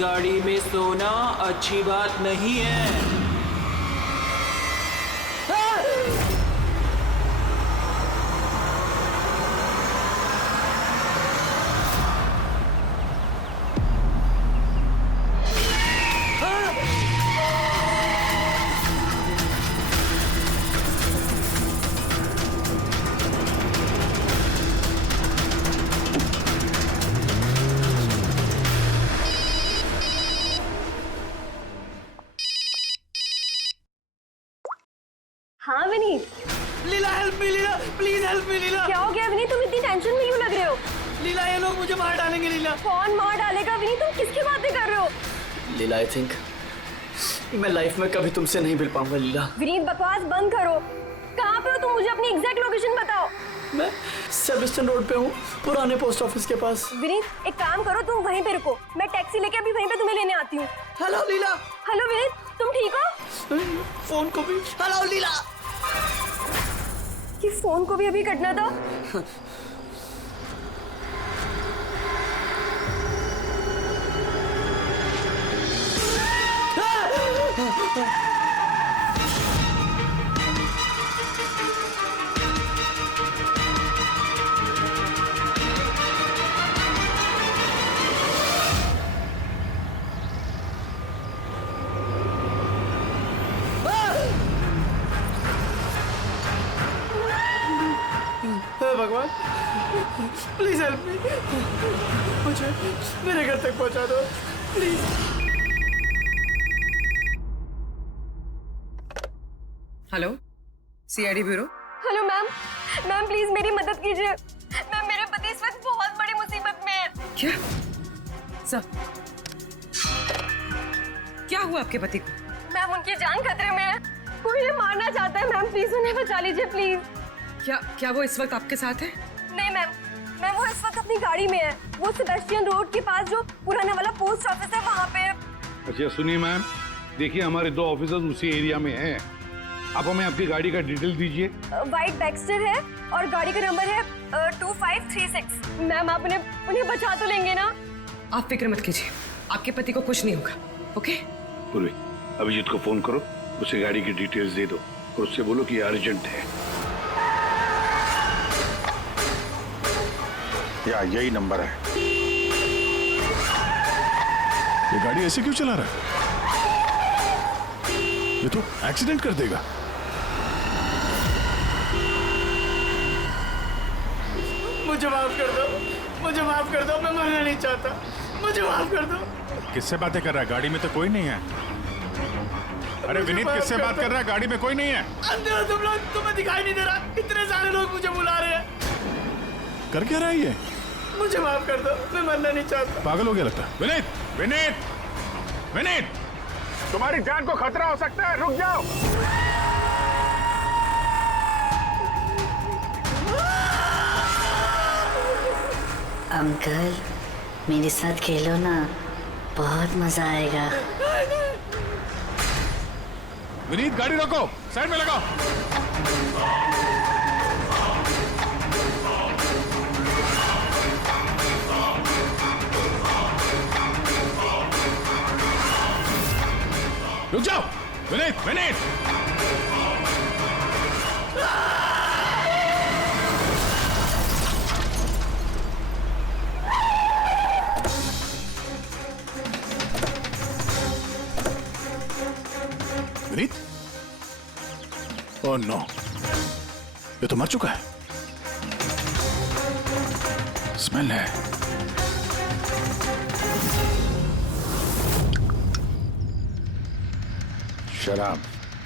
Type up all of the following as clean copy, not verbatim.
गाड़ी में सोना अच्छी बात नहीं है। हाँ Vineet. Leela help me, Leela please help me Leela. क्या हो गया विनीत, तुम इतनी टेंशन में क्यों लग रहे हो? लीला ये लोग मुझे मार डालेंगे लीला। कौन मार डालेगा विनीत, तुम किसकी बातें कर रहे हो? लीला आई थिंक मैं लाइफ में कभी तुमसे नहीं मिल पाऊंगा लीला। विनीत बकवास बंद करो। कहाँ पे हो तुम, मुझे अपनी एग्जैक्ट लोकेशन बताओ। मैं सेबेस्टियन रोड पे हूँ, पुराने पोस्ट ऑफिस के पास। विनीत एक काम करो, तुम वहीं पे रुको, मैं टैक्सी लेके अभी वहीं पे तुम्हें लेने आती हूँ। हेलो लीला। हेलो विनीत, तुम ठीक हो? फोन को भी हेलो लीला। कि फोन को भी अभी कटना था। भगवान प्लीज हेल्प मी, मुझे मेरे घर तक पहुंचा दो please. Hello CID bureau. Hello ma'am, ma'am please मेरी मदद कीजिए। मैम मेरे पति इस वक्त बहुत बड़ी मुसीबत में है। क्या सब क्या हुआ आपके पति को? मैम उनकी जान खतरे में है, कोई उन्हें मारना चाहता है। मैम प्लीज उन्हें बचा लीजिए प्लीज। क्या वो इस वक्त आपके साथ है? नहीं मैम, मैम वो इस वक्त अपनी गाड़ी में है। वो सेबेस्टियन रोड के पास जो पुराना वाला पोस्ट ऑफिस है वहाँ पे है। अच्छा सुनिए मैम, देखिए हमारे 2 ऑफिसर्स उसी एरिया में हैं। आप हमें आपकी गाड़ी का डिटेल दीजिए। वाइट बैक्स्टर है और गाड़ी का नंबर है 2536। मैम आप उन्हें बचा तो लेंगे ना? आप फिक्र मत कीजिए, आपके पति को कुछ नहीं होगा। ओके पूर्वी, अभिजीत को फोन करो, उसे गाड़ी की डिटेल्स दे दो और उससे बोलो कि अर्जेंट है। या यही नंबर है। ये गाड़ी ऐसे क्यों चला रहा है? ये तो एक्सीडेंट कर देगा। मुझे माफ कर दो, मुझे माफ कर दो, मैं मरना नहीं चाहता, मुझे माफ कर दो। किससे बातें कर रहा है? गाड़ी में तो कोई नहीं है। अरे विनीत किससे बात कर रहा है? गाड़ी में कोई नहीं है। अंधे हो तुम लोग, तुम्हें दिखाई नहीं दे रहा? इतने सारे लोग मुझे बुला रहे हैं। कर क्या रहा है ये? मुझे माफ कर दो, मैं मरना नहीं चाहता। पागल हो गया लगता है। विनीत विनीत विनीत, तुम्हारी जान को खतरा हो सकता है, रुक जाओ। अंकल मेरे साथ खेलो ना, बहुत मजा आएगा। विनीत गाड़ी रोको, साइड में लगाओ। रुक जाओ विनीत, विनीत। विनीत? ओह नो, ये तो मर चुका है। स्मेल है।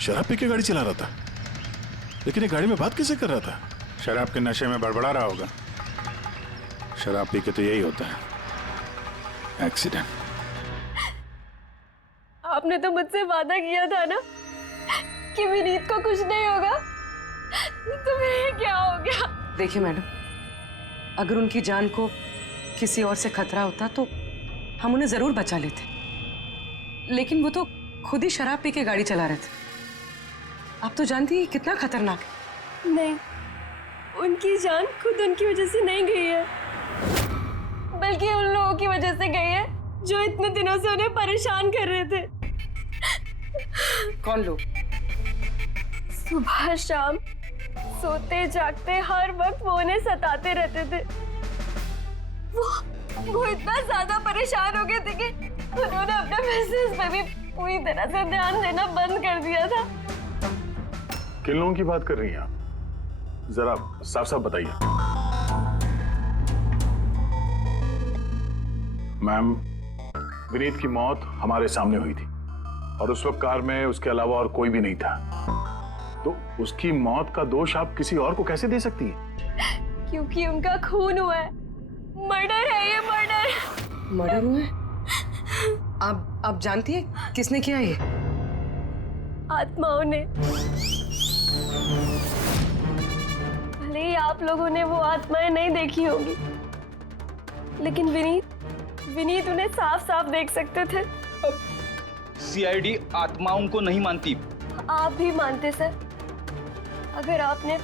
शराब पी के गाड़ी चला रहा था, लेकिन ये गाड़ी में बात कैसे कर रहा था? शराब के नशे में बड़बड़ा रहा होगा। शराब पी के तो यही होता है, एक्सीडेंट। आपने तो मुझसे वादा किया था ना कि विनीत को कुछ नहीं होगा, तो फिर क्या हो गया? देखिए मैडम, अगर उनकी जान को किसी और से खतरा होता तो हम उन्हें जरूर बचा लेते, लेकिन वो तो खुद ही शराब पी के गाड़ी चला रहे थे। आप तो जानती हैं कितना खतरनाक है। नहीं, उनकी जान खुद उनकी वजह से नहीं गई है, बल्कि उन लोगों की वजह से गई है जो इतने दिनों से उन्हें परेशान कर रहे थे। कौन लोग? सुबह शाम सोते जागते हर वक्त वो उन्हें सताते रहते थे। वो इतना ज्यादा परेशान हो गए थे कि उन्होंने अपने बिजनेस पे भी पूरी तरह से ध्यान देना बंद कर दिया था। किन लोगों की बात कर रही हैं आप? जरा साफ साफ बताइए। मैम, विनीत की मौत हमारे सामने हुई थी और उस वक्त कार में उसके अलावा और कोई भी नहीं था, तो उसकी मौत का दोष आप किसी और को कैसे दे सकती हैं? क्योंकि उनका खून हुआ है। मर्डर है ये, मर्डर। मर्डर हुआ है? आप जानती है किसने किया ये? आत्माओं ने। भले ही आप लोगों ने वो आत्माएं नहीं देखी होगी, लेकिन विनीत उन्हें साफ साफ देख सकते थे। सीआईडी आत्माओं को नहीं मानती। आप भी मानते सर। अगर आपने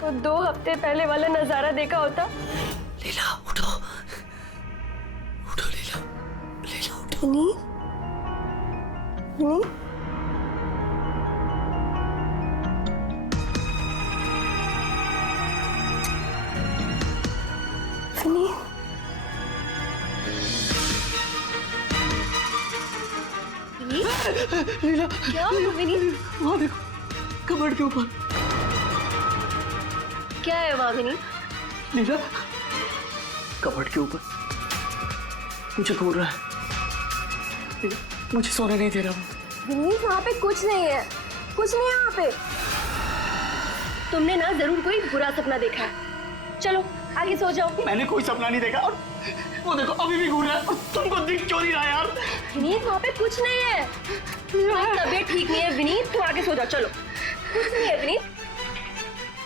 तो 2 हफ्ते पहले वाला नजारा देखा होता। लीला उठो, उठो लीला, लीला उठो। विनीत, विनीत, विनीत। लीला, क्या हुआ विनीत? वहाँ देखो, कबर्ड के ऊपर। क्या है वहाँ विनीत? लीला, कबर्ड के ऊपर मुझे घूर रहा है। लीला, मुझे सोने नहीं दे रहा वो। विनीत, वहाँ पे कुछ नहीं है, कुछ नहीं है वहाँ पे। तुमने ना जरूर कोई बुरा सपना देखा है। चलो आगे सो जाओ। मैंने कोई सपना नहीं देखा और वो देखो अभी भी घूर रहा है और तुमको दिख क्यों नहीं रहा यार? विनीत, वहाँ पे कुछ नहीं है। तुम्हारी तबीयत ठीक नहीं है विनीत, तुम आगे सो जाओ। चलो, कुछ नहीं है विनीत।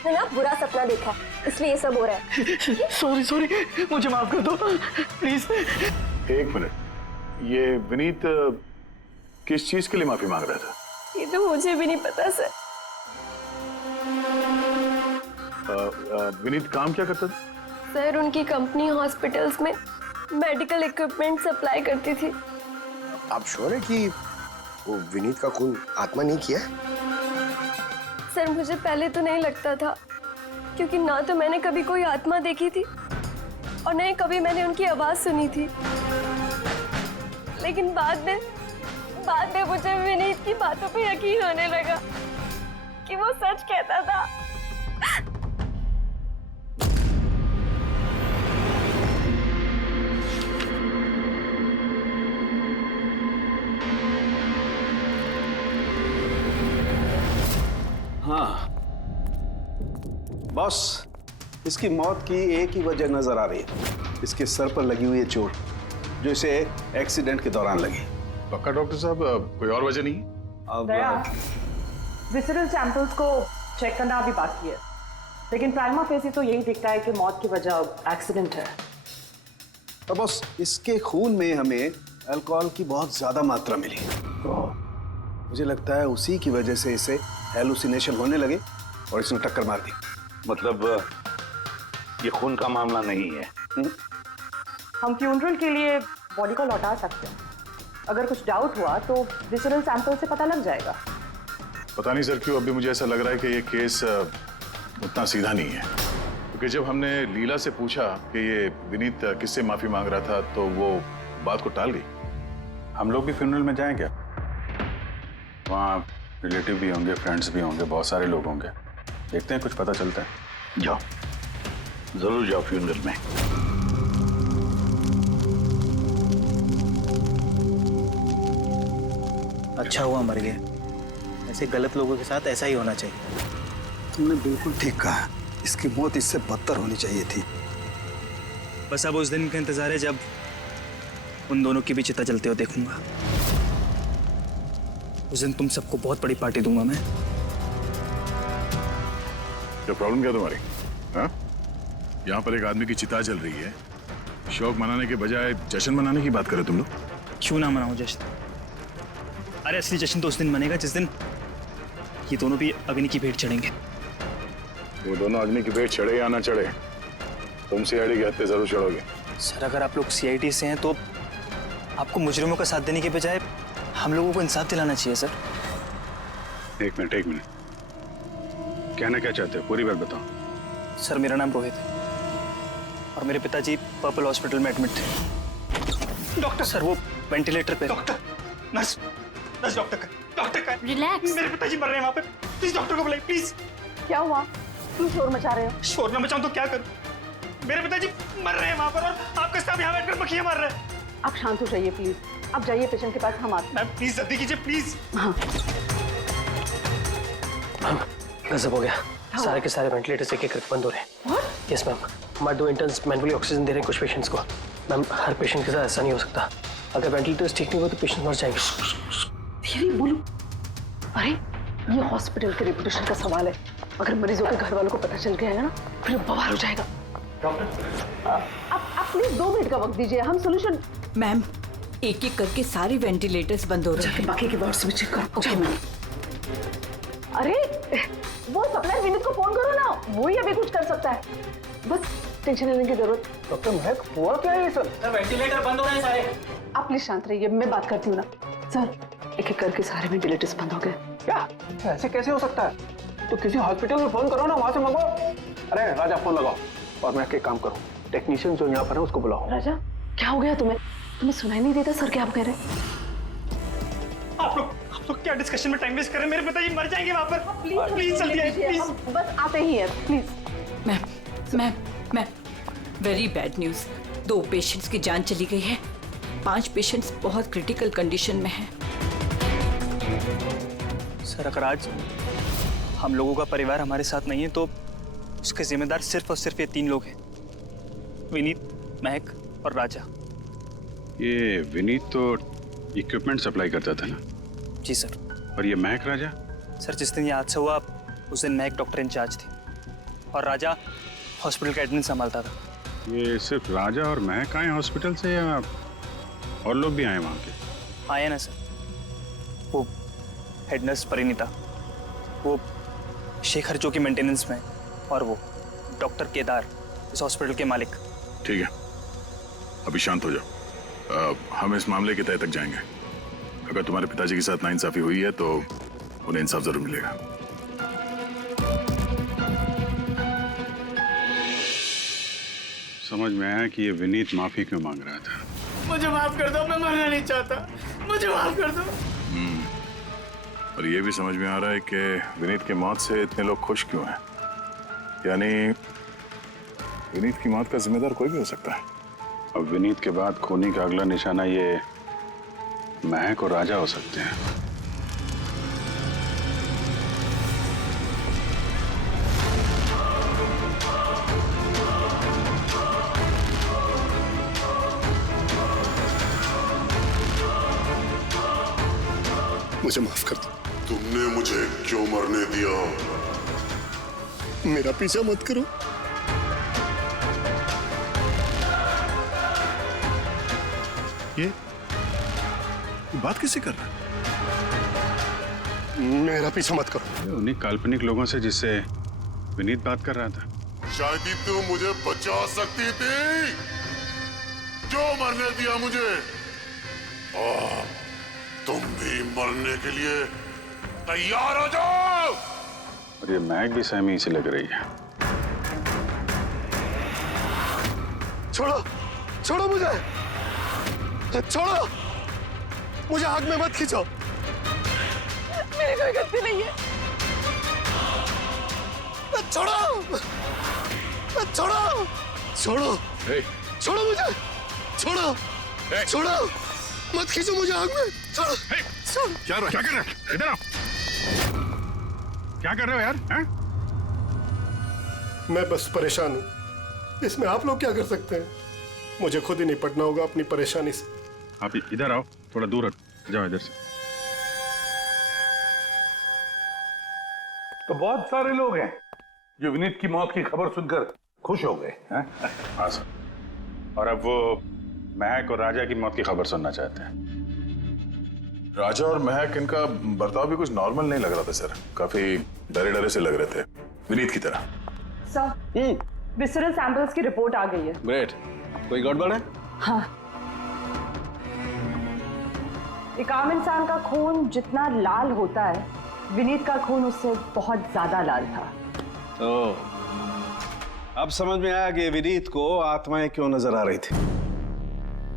मैंने ना बुरा सपना देखा है, इसलिए ये सब हो रहा है। सॉरी सॉरी, मुझे माफ कर दो प्लीज। एक मिनट, ये विनीत किस चीज के लिए माफी मांग रहा था? ये तो मुझे भी नहीं पता सर। विनीत काम क्या करता था? सर, उनकी कंपनी हॉस्पिटल्स में मेडिकल इक्विपमेंट सप्लाई करती थी। आप श्योर है कि वो विनीत का खून आत्मा नहीं किया? सर, मुझे पहले तो नहीं लगता था, क्योंकि ना तो मैंने कभी कोई आत्मा देखी थी और न ही कभी मैंने उनकी आवाज सुनी थी। लेकिन बाद में मुझे विनीत की बातों पे यकीन होने लगा कि वो सच कहता था। हाँ बॉस, इसकी मौत की एक ही वजह नजर आ रही है। इसके सर पर लगी हुई है चोट, जो इसे एक्सीडेंट के दौरान लगी। पक्का डॉक्टर साहब, कोई और वजह नहीं? अब विसरल सैंपल्स को चेक करना अभी बाकी है, लेकिन प्राइमा फेसी तो यही दिखता है कि मौत की वजह एक्सीडेंट है। तो बॉस, इसके खून में हमें अल्कोहल की बहुत ज्यादा मात्रा मिली। मुझे लगता है उसी की वजह से इसे हेलुसिनेशन होने लगे और इसने टक्कर मार दी। मतलब ये खून का मामला नहीं है। हम फ्यूनरल के लिए बॉडी को लौटा सकते हैं। अगर कुछ डाउट हुआ तो विसरल सैंपल से पता लग जाएगा। पता नहीं सर क्यों अभी मुझे ऐसा लग रहा है कि ये केस उतना सीधा नहीं है, क्योंकि जब हमने लीला से पूछा कि ये विनीत किससे माफी मांग रहा था तो वो बात को टाल गई। हम लोग भी फ्यूनरल में जाएं क्या? वहाँ रिलेटिव भी होंगे, फ्रेंड्स भी होंगे, बहुत सारे लोग होंगे। देखते हैं कुछ पता चलता है। जाओ, जरूर जाओ फ्यूनरल में। अच्छा हुआ मर गया। ऐसे गलत लोगों के साथ ऐसा ही होना चाहिए। तुमने बिल्कुल ठीक कहा, इसकी मौत इससे बदतर होनी चाहिए थी। बस अब उस दिन का इंतजार है जब उन दोनों की भी चिता जलते हुए देखूंगा। उस दिन तुम सबको बहुत बड़ी पार्टी दूंगा मैं। क्या प्रॉब्लम क्या तुम्हारी? हाँ? यहाँ पर एक आदमी की चिता जल रही है, शौक मनाने के बजाय जश्न मनाने की बात करो तुम लोग। क्यों ना मनाऊं जश्न? अरे असली जश्न तो उस दिन मनेगा जिस दिन ये दोनों भी अग्नि की भेंट चढ़ेंगे। वो दोनों अग्नि की भेंट चढ़े या ना चढ़े, तुम सीआईडी के हत्थे जरूर चढ़ोगे। सर, अगर आप लोग सीआईडी से हैं तो आपको मुजरिमों का साथ देने के बजाय हम लोगों को इंसाफ दिलाना चाहिए सर। एक मिनट, कहना क्या चाहते हो, पूरी बात बताओ। सर मेरा नाम रोहित है और मेरे पिताजी पर्पल हॉस्पिटल में एडमिट थे। डॉक्टर सर वो वेंटिलेटर पे। डॉक्टर नर्स डॉक्टर का रिलैक्स। मेरे पिताजी मर रहे हैं वहाँ पे, प्लीज डॉक्टर को बुलाइए प्लीज। क्या हुआ? क्यों शोर मचा रहे हो? शोर ना मचाऊं तो क्या करूं? मेरे पिताजी मर रहे हैं वहाँ पर और आपका स्टाफ यहाँ बैठकर मक्खियाँ मार रहा है। आप शांत हो जाइए प्लीज। आप जाइए पेशेंट के पास, हम आते हैं। मैम प्लीज जल्दी कीजिए प्लीज। हाँ गजब हो गया, सारे के सारे वेंटिलेटर्स एक एक करके बंद हो रहे हैं। यस मैम, हमारे 2 इंटर्न्स मैनुअली ऑक्सीजन दे रहे हैं कुछ पेशेंट्स को। मैम हर पेशेंट के साथ ऐसा नहीं हो सकता, अगर वेंटिलेटर्स ठीक नहीं हो तो पेशेंट मर जाएंगे। धीरे बोलो। अरे ये हॉस्पिटल के रेपुटेशन का सवाल है, अगर मरीजों के घर वालों को पता चल गया है ना फिर बवाल हो जाएगा। डॉक्टर आप प्लीज 2 मिनट का वक्त दीजिए, हम सोल्यूशन। मैम एक एक करके सारे वेंटिलेटर्स बंद हो रहे हैं। बाकी के वार्ड्स में चेक करो। Okay ma'am. अरे वो सप्लायर विनीत को फोन करो ना, वो ही अभी कुछ कर सकता है। बस टेंशन लेने की जरूरत। डॉक्टर महक हुआ क्या है ये सर? वेंटिलेटर बंद हो रहे हैं सारे। आप प्लीज शांत रहिए, मैं बात करती हूँ ना। सर एक एक करके सारे वेंटिलेटर्स बंद हो गए। क्या ऐसे कैसे हो सकता है? तो किसी हॉस्पिटल में फोन करो ना, वहां से मंगवाओ। अरे राजा फोन लगाओ और मैं एक काम करूँ, टेक्नीशियन जो यहाँ पर है उसको बुलाओ। राजा क्या हो गया तुम्हें सुनाई नहीं देता? सर क्या आप कह रहे हैं? आप लोग क्या डिस्कशन में टाइम वेस्ट कर रहे हैं? मेरे पिताजी मर जाएंगे वहाँ पर। प्लीज जल्दी आइए प्लीज। बस आते ही है please. Ma'am very bad news, 2 patients की जान चली गई है, 5 पेशेंट्स बहुत क्रिटिकल कंडीशन में हैं। सर अगर आज हम लोगों का परिवार हमारे साथ नहीं है तो उसके जिम्मेदार सिर्फ और सिर्फ ये 3 लोग हैं, विनीत, महक और राजा। ये विनीत तो इक्विपमेंट सप्लाई करता था ना? जी सर। और ये महक राजा? सर जिस दिन ये हादसा हुआ उस दिन महक डॉक्टर इंचार्ज थी और राजा हॉस्पिटल का एडमिन संभालता था। ये सिर्फ राजा और महक आए हॉस्पिटल से या और लोग भी आए वहाँ के? आए ना सर, वो हेड नर्स परिणीता, वो शेखर जो कि मेंटेनेंस में है, और वो डॉक्टर केदार इस हॉस्पिटल के मालिक। ठीक है, अभी शांत हो जाओ। हम इस मामले के तह तक जाएंगे। अगर तुम्हारे पिताजी के साथ नाइंसाफी हुई है तो उन्हें इंसाफ जरूर मिलेगा। समझ में आया कि ये विनीत माफी क्यों मांग रहा था। मुझे माफ कर दो, मैं मरना नहीं चाहता, मुझे माफ कर दो। और ये भी समझ में आ रहा है कि विनीत की मौत से इतने लोग खुश क्यों हैं। यानी विनीत की मौत का जिम्मेदार कोई भी हो सकता है। अब विनीत के बाद खूनी का अगला निशाना ये महक और राजा हो सकते हैं। मुझे माफ कर दो। तुमने मुझे क्यों मरने दिया? मेरा पीछा मत करो। ये बात किससे कर रहा है? मेरा पीछा मत करो। उन्हीं काल्पनिक लोगों से जिससे विनीत बात कर रहा था। शायद ही तू मुझे बचा सकती थी, जो मरने दिया मुझे। तुम भी मरने के लिए तैयार हो जाओ। और ये महक भी सहमी से लग रही है। छोड़ो, छोड़ो मुझे, छोड़ो मुझे, आग में मत खींचो। मेरी कोई गलती नहीं है। छोड़ो, छोड़ो, छोड़ो, छोड़ो मुझे, छोड़ो, छोड़ो, मत खींचो मुझे आग में। छोड़ो, क्या कर रहे हो? इधर आओ। क्या कर रहे हो यार? हैं? मैं बस परेशान हूँ, इसमें आप लोग क्या कर सकते हैं? मुझे खुद ही निपटना होगा अपनी परेशानी से। आप इधर आओ, थोड़ा दूर हट जाओ इधर से। तो बहुत सारे लोग हैं जो विनीत की मौत की खबर सुनकर खुश हो गए हैं। हाँ सर, और अब वो महक और राजा की मौत की खबर सुनना चाहते हैं। राजा और महक, इनका बर्ताव भी कुछ नॉर्मल नहीं लग रहा था सर। काफी डरे डरे से लग रहे थे, विनीत की तरह। सर विसरल सैंपल्स की रिपोर्ट आ गई है। ग्रेट, कोई गड़बड़ है? हाँ, एक आम इंसान का खून जितना लाल होता है, विनीत का खून उससे बहुत ज्यादा लाल था। अब समझ में आया कि विनीत को आत्माएं क्यों नजर आ रही थी।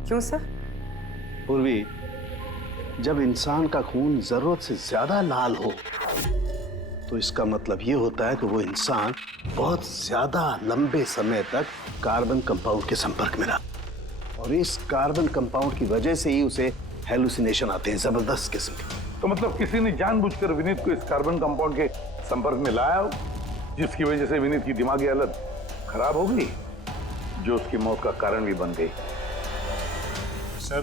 क्यों सर? पूर्वी, जब इंसान का खून जरूरत से ज्यादा लाल हो तो इसका मतलब ये होता है कि वो इंसान बहुत ज्यादा लंबे समय तक कार्बन कंपाउंड के संपर्क में रहा, और इस कार्बन कंपाउंड की वजह से ही उसे हेलुसिनेशन आते हैं, जबरदस्त किस्म के। तो मतलब किसी ने जानबूझकर विनीत को इस कार्बन कंपाउंड के संपर्क में लाया हो, जिसकी वजह से विनीत की दिमागी हालत खराब हो गई, जो उसकी मौत का कारण भी बन गई। सर,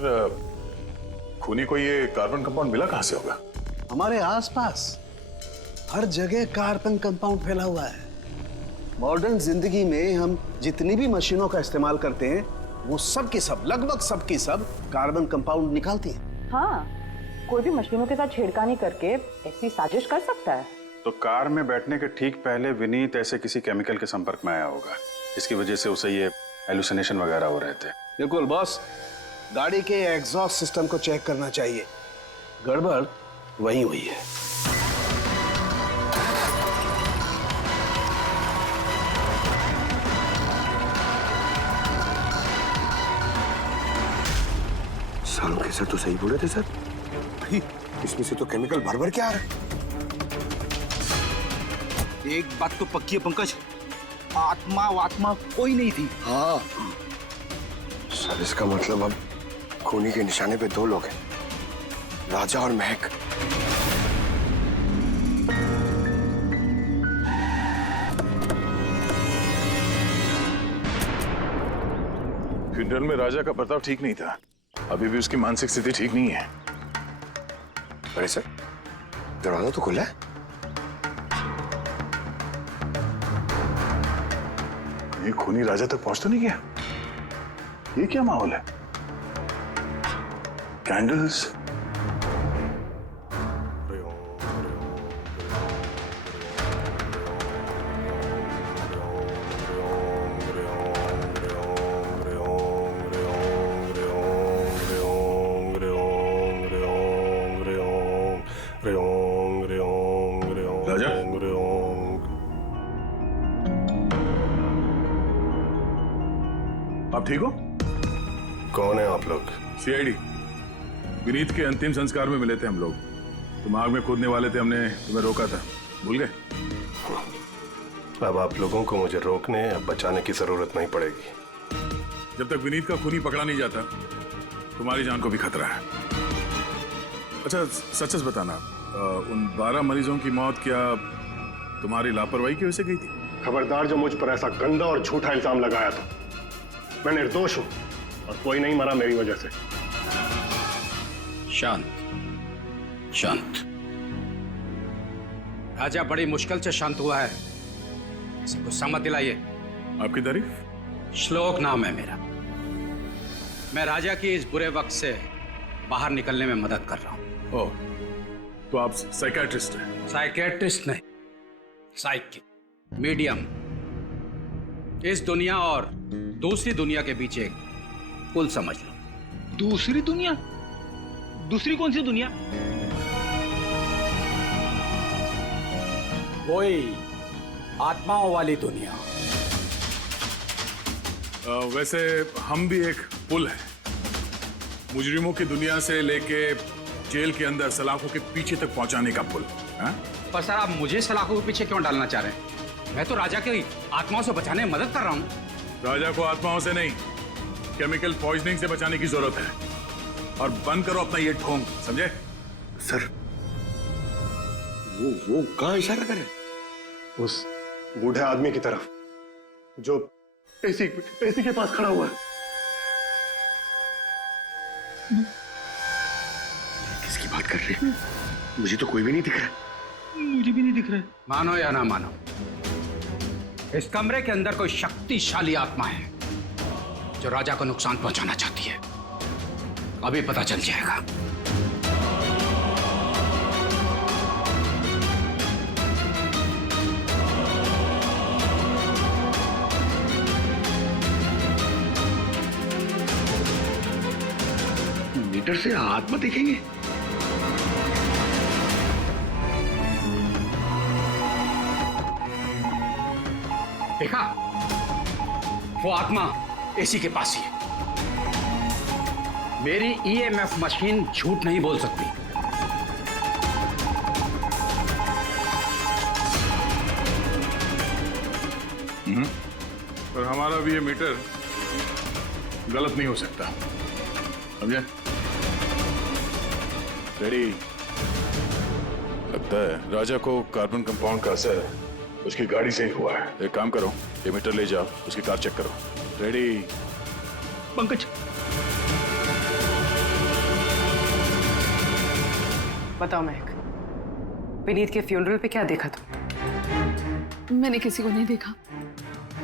खूनी को ये कार्बन कंपाउंड मिला कहां से होगा? हमारे आसपास हर जगह कार्बन कंपाउंड फैला हुआ है। मॉडर्न जिंदगी में हम जितनी भी मशीनों का इस्तेमाल करते हैं, वो सब की सब, लगभग सब की सब कार्बन कंपाउंड निकालती हैं। हाँ, कोई भी मशीनों के साथ छेड़खानी करके ऐसी साजिश कर सकता है। तो कार में बैठने के ठीक पहले विनीत ऐसे किसी केमिकल के संपर्क में आया होगा, जिसकी वजह से उसे ये हेलुसिनेशन वगैरह हो रहे थे। बिल्कुल बॉस, गाड़ी के एग्जॉस्ट सिस्टम को चेक करना चाहिए, गड़बड़ वही हुई है। सालों के सर तो सही बोले थे सर, इसमें से तो केमिकल भर भर के आ रहा है। एक बात तो पक्की है पंकज, आत्मा कोई नहीं थी। हाँ सर, इसका मतलब अब खूनी के निशाने पे दो लोग हैं, राजा और महक। फ्यूनरल में राजा का बर्ताव ठीक नहीं था, अभी भी उसकी मानसिक स्थिति ठीक नहीं है। अरे सर, दरवाजा तो खुला है। ये खूनी राजा तक पहुंच तो नहीं गया? ये क्या माहौल है? कैंडल्स, राजा, आप ठीक हो? कौन है आप लोग? सीआईडी। विनीत के अंतिम संस्कार में मिले थे हम लोग, तुम आग में कूदने वाले थे, हमने तुम्हें रोका था, भूल गए? अब आप लोगों को मुझे रोकने या बचाने की जरूरत नहीं पड़ेगी। जब तक विनीत का खूनी पकड़ा नहीं जाता, तुम्हारी जान को भी खतरा है। अच्छा सच सच बताना, उन 12 मरीजों की मौत क्या तुम्हारी लापरवाही की वजह से गई थी? खबरदार जो मुझ पर ऐसा गंदा और झूठा इल्जाम लगाया था। मैं निर्दोष हूं और कोई नहीं मरा मेरी वजह से। शांत शांत। राजा बड़ी मुश्किल से शांत हुआ है, इसे गुस्सा मत दिलाइए। आपकी तारीफ? श्लोक नाम है मेरा। मैं राजा की इस बुरे वक्त से बाहर निकलने में मदद कर रहा हूं। ओह, तो आप साइकियाट्रिस्ट हैं? साइकियाट्रिस्ट नहीं, साइकिक, मीडियम। इस दुनिया और दूसरी दुनिया के बीच एक पुल समझ लो। दूसरी दुनिया? दूसरी कौन सी दुनिया? वही आत्माओं वाली दुनिया। वैसे हम भी एक पुल है, मुजरिमों की दुनिया से लेके जेल के अंदर सलाखों के पीछे तक पहुंचाने का पुल। पर सर, आप मुझे सलाखों के पीछे क्यों डालना चाह रहे हैं? मैं तो राजा की आत्माओं से बचाने में मदद कर रहा हूं। राजा को आत्माओं से नहीं, केमिकल पॉइजनिंग से बचाने की जरूरत है। और बंद करो अपना ये ढोंग, समझे? सर, वो कहां इशारा कर रहे? उस बूढ़े आदमी की तरफ जो एसी के पास खड़ा हुआ है। किसकी बात कर रहे हैं? मुझे तो कोई भी नहीं दिख रहा। मुझे भी नहीं दिख रहा है। मानो या ना मानो, इस कमरे के अंदर कोई शक्तिशाली आत्मा है जो राजा को नुकसान पहुंचाना चाहती है। अभी पता चल जाएगा। मीटर से आत्मा देखेंगे? देखा, वो आत्मा एसी के पास ही है। मेरी ईएमएफ मशीन झूठ नहीं बोल सकती। पर हमारा भी ये मीटर गलत नहीं हो सकता, समझे? डैडी, लगता है राजा को कार्बन कंपाउंड का असर उसकी गाड़ी से ही हुआ है। एक काम करो, ये मीटर ले जाओ, उसकी कार चेक करो। रेडी? पंकज, बताओ महक, विनीत के फ्यूनरल पे क्या देखा तुम? मैंने किसी को नहीं देखा,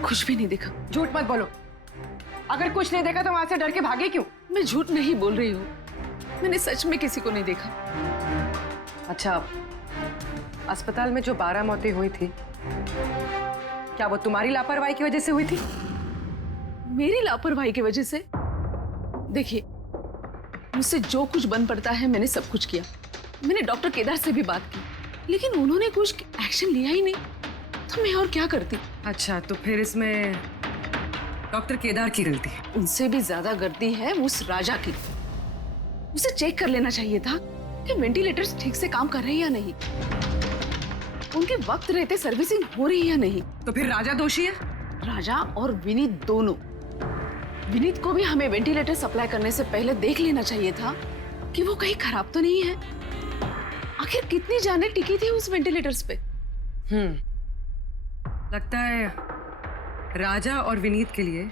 कुछ भी नहीं देखा। झूठ मत बोलो। अगर कुछ नहीं देखा तो वहां से डर के भागे क्यों? मैं झूठ नहीं बोल रही हूँ, मैंने सच में किसी को नहीं देखा। अच्छा, अस्पताल में जो 12 मौतें हुई थी, क्या वो तुम्हारी लापरवाही की वजह से हुई थी? मेरी लापरवाही की वजह से? देखिए, मुझसे जो कुछ बन पड़ता है मैंने सब कुछ किया। मैंने डॉक्टर केदार से भी बात की, लेकिन उन्होंने कुछ एक्शन लिया ही नहीं, तो मैं और क्या करती? अच्छा, तो फिर इसमें डॉक्टर केदार की गलती है? उनसे भी ज्यादा गलती है उस राजा की। उसे चेक कर लेना चाहिए था कि वेंटिलेटर्स ठीक से काम कर रहे हैं या नहीं, उनके वक्त रहते सर्विसिंग हो रही है या नहीं। तो फिर राजा दोषी है? राजा और विनीत दोनों। विनीत को भी हमें वेंटिलेटर सप्लाई करने से पहले देख लेना चाहिए था कि वो कहीं खराब तो नहीं है। आखिर कितनी जानें टिकी थी उस वेंटिलेटर्स पे? लगता है राजा और विनीत के लिए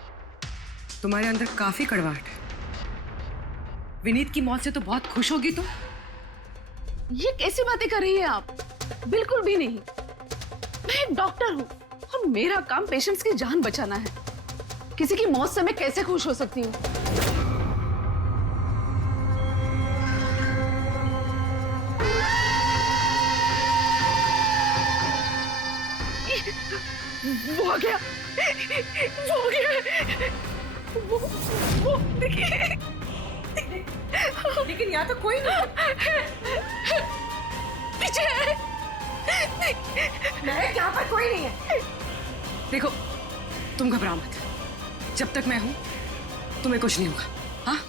तुम्हारे अंदर काफी कड़वाहट है। विनीत की मौत से तो बहुत खुश होगी तुम। ये कैसी बातें कर रही है आप? बिल्कुल भी नहीं। मैं एक डॉक्टर हूँ और मेरा काम पेशेंट्स की जान बचाना है। किसी की मौत से मैं कैसे खुश हो सकती हूँ? वो आ गया, वो आ गया, वो देखिए। लेकिन यहाँ तो कोई नहीं। पीछे यहाँ पर कोई नहीं है। देखो, तुम घबराओ मत। जब तक मैं हूं तुम्हें कुछ नहीं होगा। हाँ?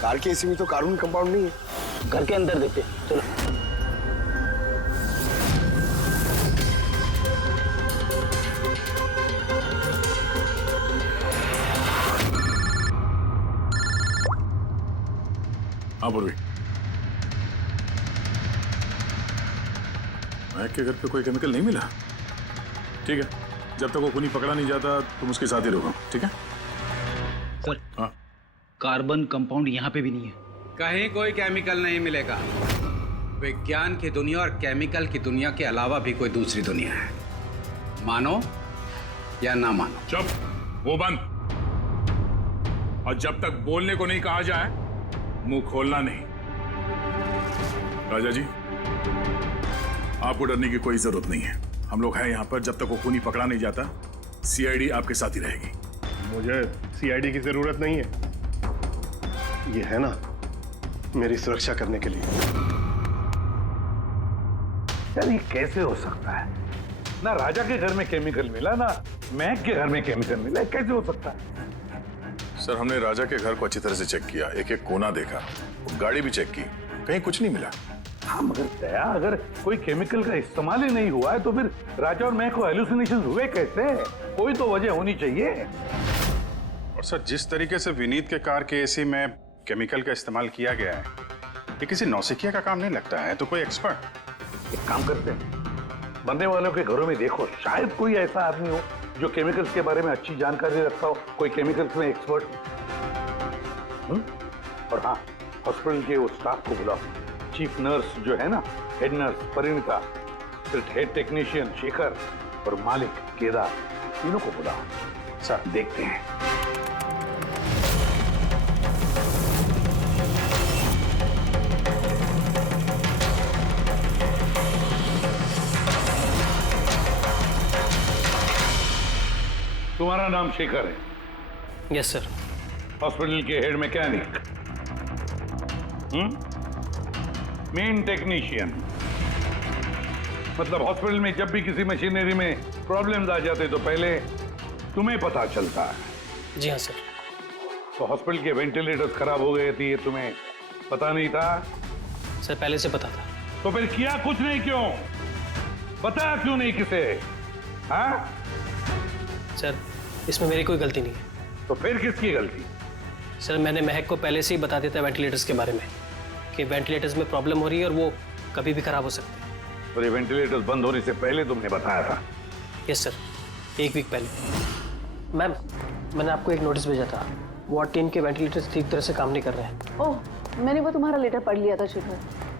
कार के एसी में तो कार्बन कंपाउंड नहीं है। घर के अंदर देखते, चलो। हाँ पूर्वी, महक के घर पे कोई केमिकल नहीं मिला? ठीक है, जब तक वो खूनी पकड़ा नहीं जाता तुम उसके साथ ही रहो, ठीक है? सर, हाँ, कार्बन कंपाउंड यहाँ पे भी नहीं है। कहीं कोई केमिकल नहीं मिलेगा। विज्ञान की दुनिया और केमिकल की दुनिया के अलावा भी कोई दूसरी दुनिया है, मानो या ना मानो। चुप, वो बंद। और जब तक बोलने को नहीं कहा जाए मुंह खोलना नहीं। राजा जी, आपको डरने की कोई जरूरत नहीं है। हम लोग हैं यहाँ पर, जब तक वो खूनी पकड़ा नहीं जाता सीआईडी आपके साथ ही रहेगी। मुझे सीआईडी की जरूरत नहीं है, ये है ना मेरी सुरक्षा करने के लिए। यार ये कैसे हो सकता है? ना राजा के घर में केमिकल मिला, ना महक के घर में केमिकल मिला, कैसे हो सकता है? सर, हमने राजा के घर को अच्छी तरह से चेक किया, एक एक कोना देखा, गाड़ी भी चेक की, कहीं कुछ नहीं मिला। हाँ मगर दया, अगर कोई केमिकल का इस्तेमाल ही नहीं हुआ है तो फिर राजा और महक को हेलुसिनेशन हुए कैसे? कोई तो वजह होनी चाहिए। और सर, जिस तरीके से विनीत के कार के एसी में केमिकल का इस्तेमाल किया गया है, ये किसी नौसिखिया का काम नहीं लगता है। तो कोई एक्सपर्ट। एक काम करते हैं, बनने वालों के घरों में देखो, शायद कोई ऐसा आदमी हो जो केमिकल्स के बारे में अच्छी जानकारी रखता हो, कोई केमिकल्स में एक्सपर्ट। और हाँ, हॉस्पिटल के वो स्टाफ को बुलाओ। चीफ नर्स जो है ना, हेड नर्स परिणीता, फिर हेड टेक्नीशियन शेखर और मालिक केदार, तीनों को बुलाओ। सर, देखते हैं। तुम्हारा नाम शेखर है? Yes sir. हॉस्पिटल के हेड मैकेनिक, मेन टेक्नीशियन। मतलब हॉस्पिटल में जब भी किसी मशीनरी में प्रॉब्लम्स आ जाते तो पहले तुम्हें पता चलता है। जी हाँ सर। तो हॉस्पिटल के वेंटिलेटर्स खराब हो गए थे, ये तुम्हें पता नहीं था? सर पहले से पता था। तो फिर किया कुछ नहीं क्यों? बताया क्यों नहीं किसे? हाँ सर इसमें मेरी कोई गलती नहीं है। तो फिर किसकी गलती? सर मैंने महक को पहले से ही बता दिया था वेंटिलेटर्स के बारे में कि वेंटिलेटर्स में प्रॉब्लम हो रही है और वो कभी भी खराब हो सकते हैं। और ये वेंटिलेटर्स बंद होने से पहले तुमने बताया था? यस सर, 1 वीक पहले। मैम मैंने आपको एक नोटिस भेजा था, वार्ड 3 के वेंटिलेटर्स ठीक तरह से काम नहीं कर रहे हैं। ओह, मैंने वो तुम्हारा लेटर पढ़ लिया था शिखर,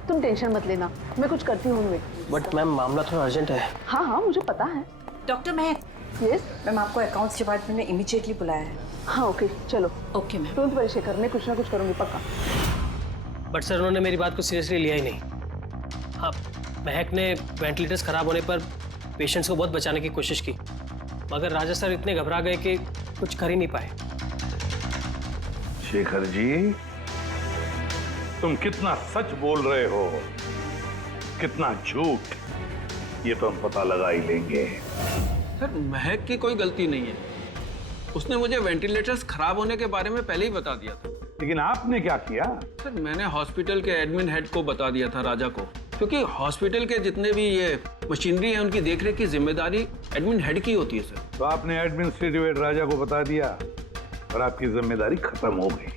तुम टेंशन मत लेना, मैं कुछ करती हूँ। बट मैम मामला थोड़ा अर्जेंट है। हाँ हाँ मुझे पता है। डॉक्टर महक। यस मैम, आपको अकाउंट्स डिपार्टमेंट ने इमीडिएटली बुलाया है। हाँ ओके चलो। Okay ma'am. डोंट वरी शिखर, मैं कुछ ना कुछ करूँगी पक्का। बट सर उन्होंने मेरी बात को सीरियसली लिया ही नहीं। हाँ, महक ने वेंटिलेटर्स खराब होने पर पेशेंट्स को बहुत बचाने की कोशिश की, मगर राजा सर इतने घबरा गए कि कुछ कर ही नहीं पाए। शेखर जी, तुम कितना सच बोल रहे हो, कितना झूठ, ये तो हम पता लगा ही लेंगे। सर महक की कोई गलती नहीं है, उसने मुझे वेंटिलेटर्स खराब होने के बारे में पहले ही बता दिया था। लेकिन आपने क्या किया? सर मैंने हॉस्पिटल के एडमिन हेड को बता दिया था, राजा को, क्योंकि हॉस्पिटल के जितने भी ये मशीनरी है उनकी देखरेख की जिम्मेदारी एडमिन हेड की होती है सर। तो आपने एडमिनिस्ट्रेटिव हेड राजा को बता दिया और आपकी जिम्मेदारी खत्म हो गई।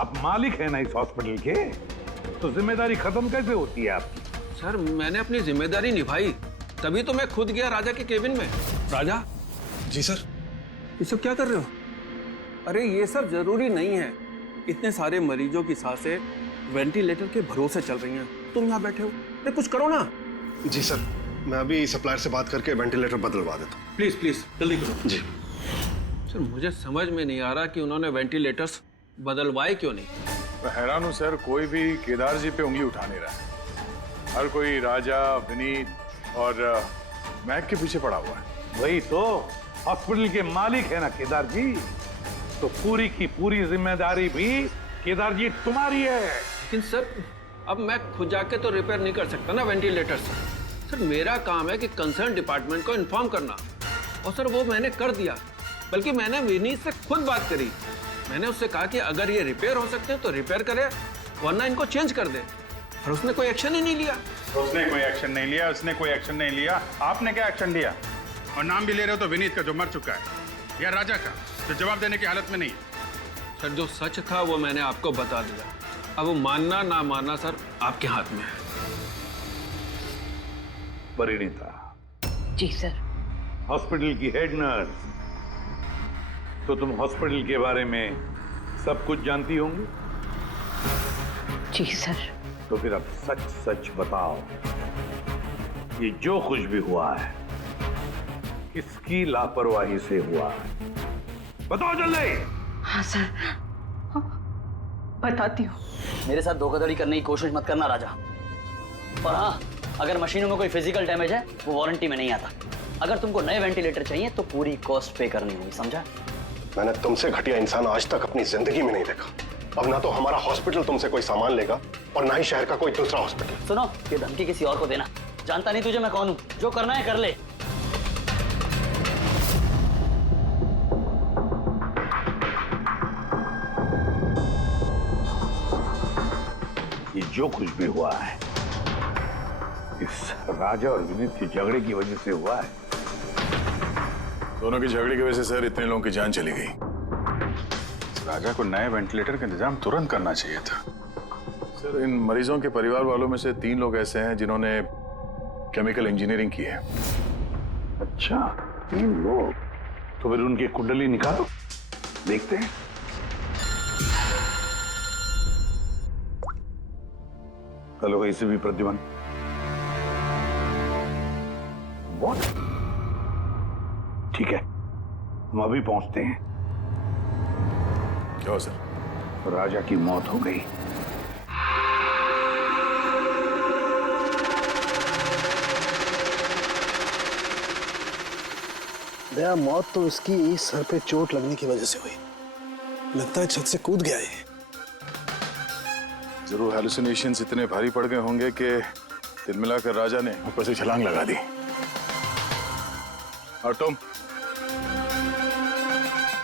आप मालिक है ना इस हॉस्पिटल के, तो जिम्मेदारी खत्म कैसे होती है आपकी? सर मैंने अपनी जिम्मेदारी निभाई, तभी तो मैं खुद गया राजा के केबिन में। राजा। जी सर। ये सब क्या कर रहे हो? अरे ये सब जरूरी नहीं है, इतने सारे मरीजों की सांसें वेंटिलेटर के भरोसे चल रही हैं, तुम यहाँ बैठे हो, अरे कुछ करो ना। जी सर, मैं अभी सप्लायर से बात करके वेंटिलेटर बदलवा देता हूँ। प्लीज प्लीज जल्दी करो। जी सर मुझे समझ में नहीं आ रहा कि उन्होंने वेंटिलेटर्स बदलवाए क्यों नहीं। मैं हैरान हूँ सर, कोई भी केदार जी पे उंगली उठा नहीं रहा है। हर कोई राजा, विनीत और महक के पीछे पड़ा हुआ है। वही तो, हॉस्पिटल के मालिक है ना केदार जी, तो पूरी की पूरी जिम्मेदारी भी केदार जी तुम्हारी है। लेकिन सर अब मैं खुद जाके तो रिपेयर नहीं कर सकता ना वेंटिलेटर्स। सर मेरा काम है कि कंसर्न डिपार्टमेंट को इन्फॉर्म करना, और सर वो मैंने कर दिया। बल्कि मैंने विनीत से खुद बात करी, मैंने उससे कहा कि अगर ये रिपेयर हो सकते हैं तो रिपेयर करे, वरना इनको चेंज कर दे, और उसने कोई एक्शन ही नहीं लिया। उसने कोई एक्शन नहीं लिया, उसने कोई एक्शन नहीं लिया। आपने क्या एक्शन लिया? और नाम भी ले रहे हो तो विनीत का जो मर चुका है, या राजा का जो जवाब देने की हालत में नहीं है। सर जो सच था वो मैंने आपको बता दिया, अब वो मानना ना मानना सर आपके हाथ में है। परिणीता। जी सर। हॉस्पिटल की हेड नर्स, तो तुम हॉस्पिटल के बारे में सब कुछ जानती होंगी। जी सर। तो फिर अब सच सच बताओ, ये जो कुछ भी हुआ है किसकी लापरवाही से हुआ है? बताओ जल्दी। हाँ सर, बताती हूँ। मेरे साथ धोखाधड़ी करने की कोशिश मत करना राजा। और हाँ, अगर मशीनों में कोई फिजिकल डैमेज है वो वारंटी में नहीं आता। अगर तुमको नए वेंटिलेटर चाहिए तो पूरी कॉस्ट पे करनी होगी, समझा? मैंने तुमसे घटिया इंसान आज तक अपनी जिंदगी में नहीं देखा। अब ना तो हमारा हॉस्पिटल तुमसे कोई सामान लेगा और ना ही शहर का कोई दूसरा हॉस्पिटल। सुनो, ये धमकी किसी और को देना। जानता नहीं तुझे मैं कौन हूँ, जो करना है कर ले। ये जो कुछ भी हुआ है इस राजा और विनीत के झगड़े की वजह से हुआ है। दोनों की झगड़े की वजह से सर इतने लोगों की जान चली गई। राजा को नए वेंटिलेटर का इंतजाम तुरंत करना चाहिए था। सर इन मरीजों के परिवार वालों में से 3 लोग ऐसे हैं जिन्होंने केमिकल इंजीनियरिंग की है। अच्छा, 3 लोग? तो फिर उनकी कुंडली निकालो, देखते हैं। Hello ACP Pradyuman. What? ठीक है, हम अभी पहुंचते हैं। क्या हो सर? राजा की मौत हो गई। दया, मौत तो उसकी सर पे चोट लगने की वजह से हुई, लगता है छत से कूद गया ये। जरूर हेलुसिनेशंस इतने भारी पड़ गए होंगे कि दिल मिलाकर राजा ने ऊपर से छलांग लगा दी। और तुम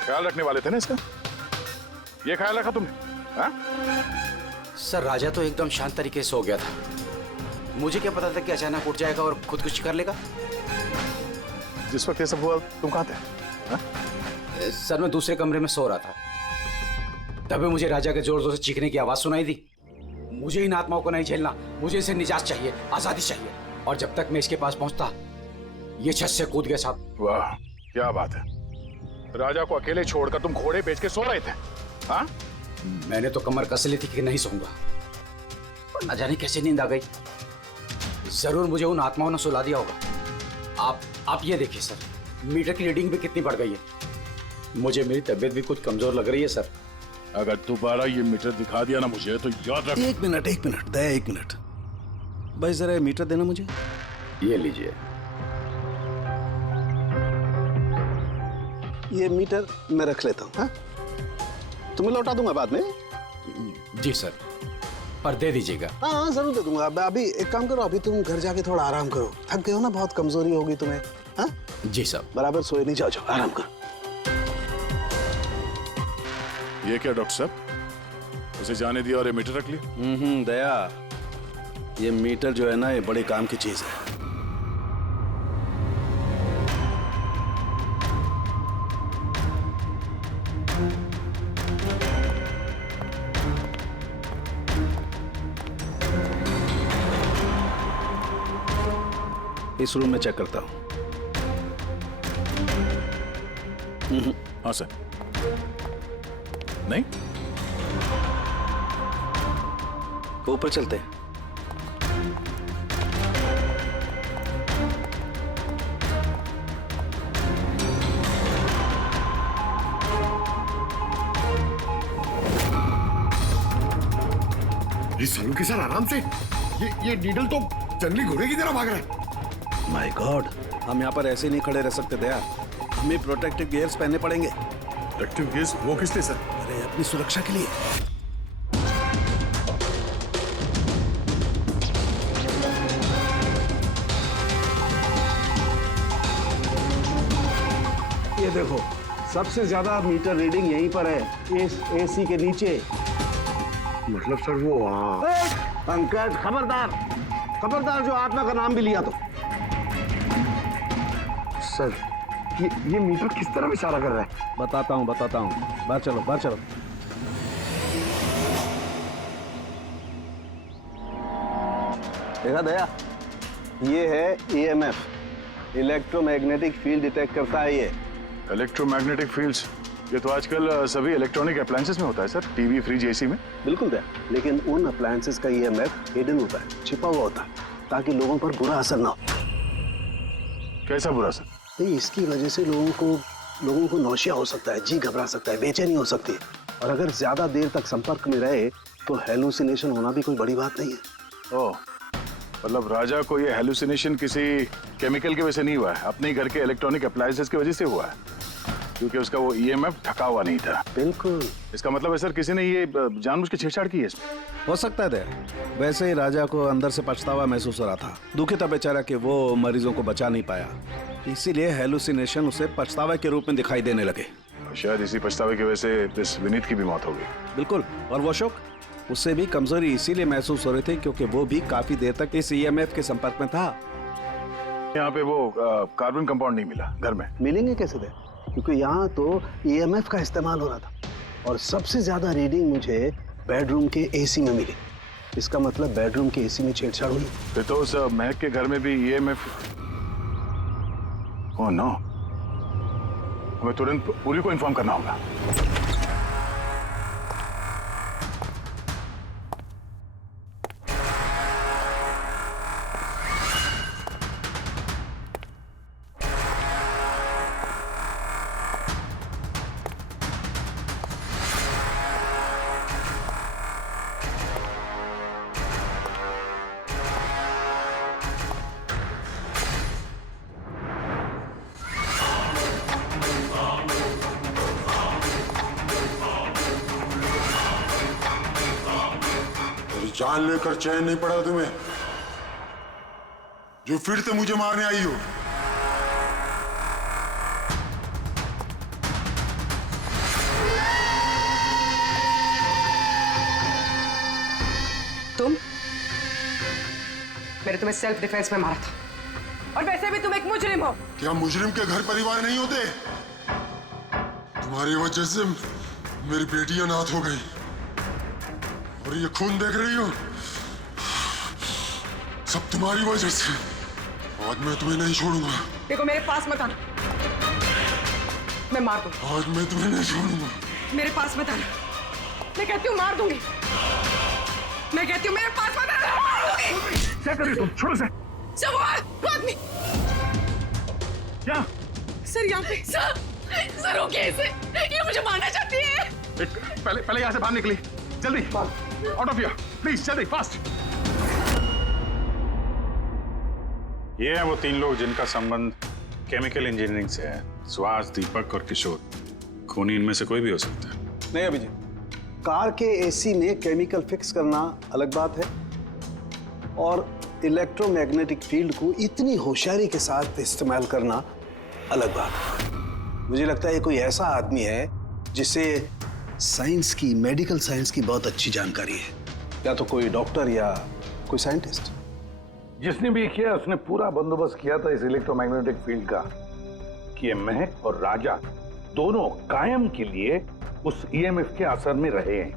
ख्याल रखने वाले थे ना इसका? ये ख्याल रखा तुमने? हाँ? सर राजा तो एकदम शांत तरीके से हो गया था। मुझे क्या पता था कि अचानक उठ जाएगा और खुद कुछ कर लेगा। जिस वक्त ये सब हुआ तुम कहाँ थे? हाँ? सर मैं दूसरे कमरे में सो रहा था, तभी मुझे राजा के जोर जोर से चीखने की आवाज सुनाई दी। मुझे इन आत्माओं को नहीं झेलना, मुझे इसे निजात चाहिए, आजादी चाहिए। और जब तक मैं इसके पास पहुंचता, ये छत से कूद गया साहब। वाह क्या बात है, राजा को अकेले छोड़कर तुम घोड़े बेच के सो रहे थे? हाँ? मैंने तो कमर कस ली थी कि नहीं सोऊंगा, पर न जाने कैसे नींद आ गई। जरूर मुझे उन आत्माओं ने सुला दिया होगा। आप ये देखिए सर, मीटर की रीडिंग भी कितनी बढ़ गई है। मुझे मेरी तबीयत भी कुछ कमजोर लग रही है सर। अगर दोबारा ये मीटर दिखा दिया ना मुझे तो याद रख। एक मिनट दया, एक मिनट भाई, जरा ये मीटर देना मुझे। ये लीजिए। ये मीटर मैं रख लेता हूँ। हाँ? तुम्हें लौटा दूंगा बाद में। जी सर, पर दे दीजिएगा। हाँ जरूर दे दूंगा। अभी एक काम करो, अभी तुम घर जाके थोड़ा आराम करो, थक गए हो ना, बहुत कमजोरी होगी तुम्हें। हाँ? जी सर। बराबर सोए नहीं, जाओ आराम करो। ये क्या डॉक्टर साहब, उसे जाने दिया और ये मीटर रख लिया? दया, ये मीटर जो है ना, ये बड़े काम की चीज है। इस रूम में चेक करता हूं। हाँ सर। नहीं, ऊपर चलते हैं। ये सालू के सर आराम से, ये नीडल तो जंगली घोड़े की तरह भाग रहा है। माय गॉड, हम यहाँ पर ऐसे नहीं खड़े रह सकते दया, हमें प्रोटेक्टिव गियर्स पहनने पड़ेंगे। प्रोटेक्टिव गियर्स वो किस लिए सर? अरे अपनी सुरक्षा के लिए। ये देखो, सबसे ज्यादा मीटर रीडिंग यहीं पर है, इस एसी के नीचे। मतलब सर वो पंकज, खबरदार जो आत्मा का नाम भी लिया तो। सर ये मीटर किस तरह इशारा कर रहा है? बताता हूँ। बाहर चलो। देखा दया, ये है EMF, इलेक्ट्रोमैग्नेटिक फील्ड डिटेक्ट करता है ये। इलेक्ट्रोमैग्नेटिक फील्ड्स, ये तो आजकल सभी इलेक्ट्रॉनिक अप्लायंसेस में होता है सर, टीवी, फ्रिज, एसी में। बिल्कुल दया, लेकिन उन अप्लायंसेस का EMF हिडन होता है, छिपा हुआ होता है, ताकि लोगों पर बुरा असर ना हो। कैसा बुरा असर? नहीं, इसकी वजह से लोगों को नौशिया हो सकता है, जी घबरा सकता है, बेचैनी हो सकती है, और अगर ज्यादा देर तक संपर्क में रहे तो हेलुसिनेशन होना भी कोई बड़ी बात नहीं है। ओह, मतलब राजा को ये हेलुसिनेशन किसी केमिकल की वजह से नहीं हुआ है, अपने घर के इलेक्ट्रॉनिक अप्लायंसेस की वजह से हुआ है, क्योंकि उसका वो EMF ढका हुआ नहीं था। बिल्कुल। इसका मतलब है सर, किसी ने ये जानबूझ के छेड़छाड़ की है इसमें? हो सकता है दया, वैसे ही राजा को अंदर से पछतावा महसूस हो रहा था, दुखी था बेचारा कि वो मरीजों को बचा नहीं पाया, इसीलिए हेलुसिनेशन उसे पछतावा के रूप में दिखाई देने लगे। शायद इसी पछतावे की वजह से इस विनीत की भी मौत हो गई। बिल्कुल, और वो अशोक, उससे भी कमजोरी इसीलिए महसूस हो रही थी क्योंकि वो भी काफी देर तक इस EMF के संपर्क में था। यहाँ पे वो कार्बन कंपाउंड नहीं मिला घर में। मिलेंगे कैसे थे? क्योंकि यहाँ तो EMF का इस्तेमाल हो रहा था, और सबसे ज्यादा रीडिंग मुझे बेडरूम के AC में मिली। इसका मतलब बेडरूम के AC में छेड़छाड़ हुई। फिर तो उस महक के घर में भी EMF। ओह नो, हमें तुरंत पुलिस को इन्फॉर्म करना होगा। जान लेकर चैन नहीं पड़ा तुम्हें, जो फिर से मुझे मारने आई हो। तुम? मैंने तुम्हें सेल्फ डिफेंस में मारा था, और वैसे भी तुम एक मुजरिम हो। क्या मुजरिम के घर परिवार नहीं होते? तुम्हारी वजह से मेरी बेटी अनाथ हो गई, और ये खून देख रही हो, सब तुम्हारी वजह से। आज मैं तुम्हें नहीं छोड़ूंगा। देखो मेरे पास मत आना, मैं मार दूंगा। आज मैं तुम्हें नहीं छोड़ूंगा। मेरे पास मत आना, मैं कहती हूँ मार दूंगी। मैं कहती हूँ मेरे पास मत आना, मार दूंगी। क्या कर रही तुम? छोड़ो से। सब आदमी क्या? सर यहाँ पे सर रोकिए इसे, ये मुझे मारना चाहती है। पहले यहाँ से बाहर निकली, जल्दी आउट ऑफ हियर प्लीज, जल्दी फास्ट। ये हैं वो 3 लोग जिनका संबंध केमिकल इंजीनियरिंग से है। सुहास, दीपक और किशोर। खूनी इनमें से कोई भी हो सकता है। नहीं अभिजीत, कार के एसी में केमिकल फिक्स करना अलग बात है, और इलेक्ट्रोमैग्नेटिक फील्ड को इतनी होशियारी के साथ इस्तेमाल करना अलग बात है। मुझे लगता है ये कोई ऐसा आदमी है जिसे साइंस की, मेडिकल साइंस की बहुत अच्छी जानकारी है, या तो कोई डॉक्टर या कोई साइंटिस्ट। जिसने भी किया उसने पूरा बंदोबस्त किया था इस इलेक्ट्रोमैग्नेटिक फील्ड का, कि ये महक और राजा दोनों कायम के लिए उस ईएमएफ के असर में रहे हैं।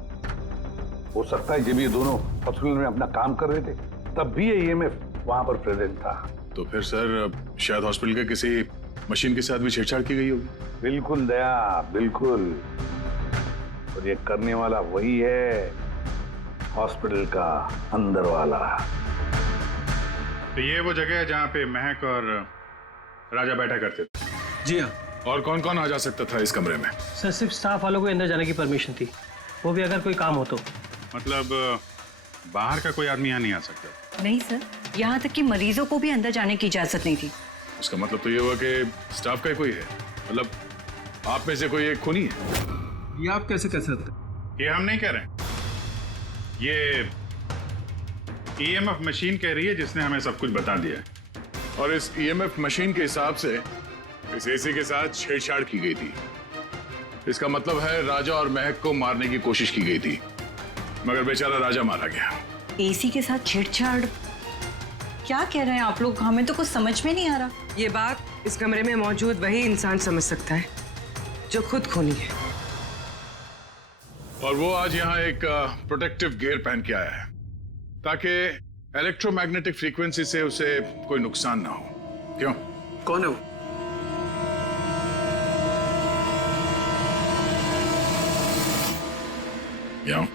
हो सकता है जब ये दोनों हॉस्पिटल में अपना काम कर रहे थे तब भी ये ईएमएफ वहां पर प्रेजेंट था। तो फिर सर शायद हॉस्पिटल के किसी मशीन के साथ भी छेड़छाड़ की गई होगी। बिल्कुल दया, बिल्कुल। और ये करने वाला वही है, हॉस्पिटल का अंदर वाला। तो ये वो जगह है जहाँ पे महक और राजा बैठा करते थे। जी हाँ। और कौन कौन आ जा सकता था इस कमरे में? सर सिर्फ स्टाफ वालों को अंदर जाने की परमिशन थी, वो भी अगर कोई काम हो तो। मतलब बाहर का कोई आदमी यहाँ नहीं आ सकता? नहीं सर, यहाँ तक कि मरीजों को भी अंदर जाने की इजाजत नहीं थी। उसका मतलब तो ये हुआ कि स्टाफ का ही कोई है, मतलब आप में से कोई एक खूनी है। ये आप कैसे कह सकते? ये हम नहीं कह रहे हैं, ये ईएमएफ मशीन कह रही है जिसने हमें सब कुछ बता दिया है। और इस ईएमएफ मशीन के हिसाब से इस एसी के साथ छेड़छाड़ की गई थी। इसका मतलब है राजा और महक को मारने की कोशिश की गई थी, मगर बेचारा राजा मारा गया। एसी के साथ छेड़छाड़? क्या कह रहे हैं आप लोग? हमें तो कुछ समझ में नहीं आ रहा। ये बात इस कमरे में मौजूद वही इंसान समझ सकता है जो खुद खूनी है। और वो आज यहाँ एक प्रोटेक्टिव गियर पहन के आया है ताकि इलेक्ट्रोमैग्नेटिक फ्रीक्वेंसी से उसे कोई नुकसान ना हो। क्यों? कौन है वो? यहाँ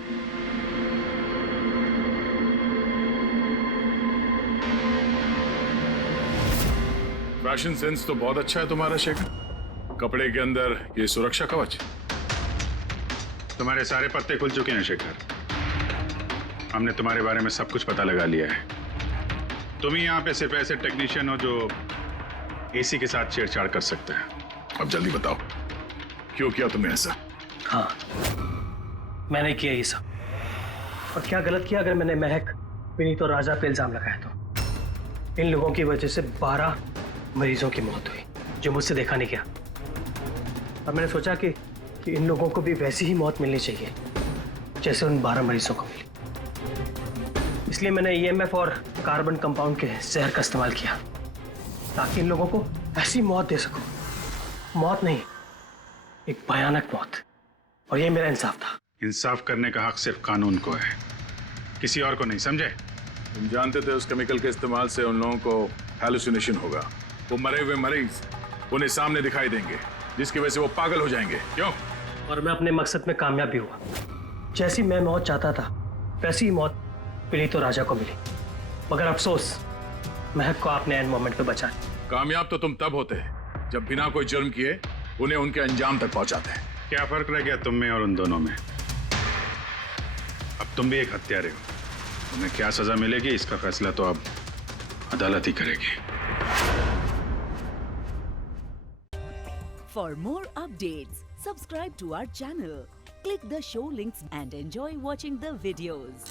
फैशन सेंस तो बहुत अच्छा है तुम्हारा शेखर। कपड़े के अंदर ये सुरक्षा कवच। तुम्हारे सारे पत्ते खुल चुके हैं शेखर। हमने तुम्हारे बारे में सब कुछ पता लगा लिया है। तुम ही यहाँ पे सिर्फ ऐसे टेक्नीशियन हो जो एसी के साथ छेड़छाड़ कर सकते हैं। अब जल्दी बताओ, क्यों किया तुमने ऐसा? हाँ, मैंने किया ये सब। और क्या गलत किया अगर मैंने महक, विनीत और राजा पे इल्जाम लगाया तो? इन लोगों की वजह से 12 मरीजों की मौत हुई जो मुझसे देखा नहीं गया। और मैंने सोचा कि इन लोगों को भी वैसी ही मौत मिलनी चाहिए जैसे उन 12 मरीजों को मिली। इसलिए मैंने ईएमएफ और कार्बन कंपाउंड के जहर का इस्तेमाल किया ताकि इन लोगों को ऐसी मौत दे सकूं। मौत नहीं, एक भयानक मौत। और ये मेरा इंसाफ था। इंसाफ करने का हक सिर्फ कानून को है, किसी और को नहीं, समझे? तुम जानते थे उस केमिकल के इस्तेमाल से उन लोगों को हैलुसिनेशन होगा। वो मरे हुए मरीज उन्हें सामने दिखाई देंगे जिसकी वजह से वो पागल हो जाएंगे। क्यों? और मैं अपने मकसद में कामयाब भी हुआ। जैसी मैं मौत चाहता था वैसी ही मौत विनीत और राजा को मिली। मगर अफसोस, महक को आपने एंड मोमेंट पे बचा लिया। कामयाब तो तुम तब होते हैं जब बिना कोई जुर्म किए उन्हें उनके अंजाम तक पहुंचाते हैं। क्या फर्क रह गया तुम में और उन दोनों में? अब तुम भी एक हत्यारे हो। तुम्हें क्या सजा मिलेगी इसका फैसला तो अब अदालत ही करेगी। For more updates, subscribe to our channel, click the show links and enjoy watching the videos.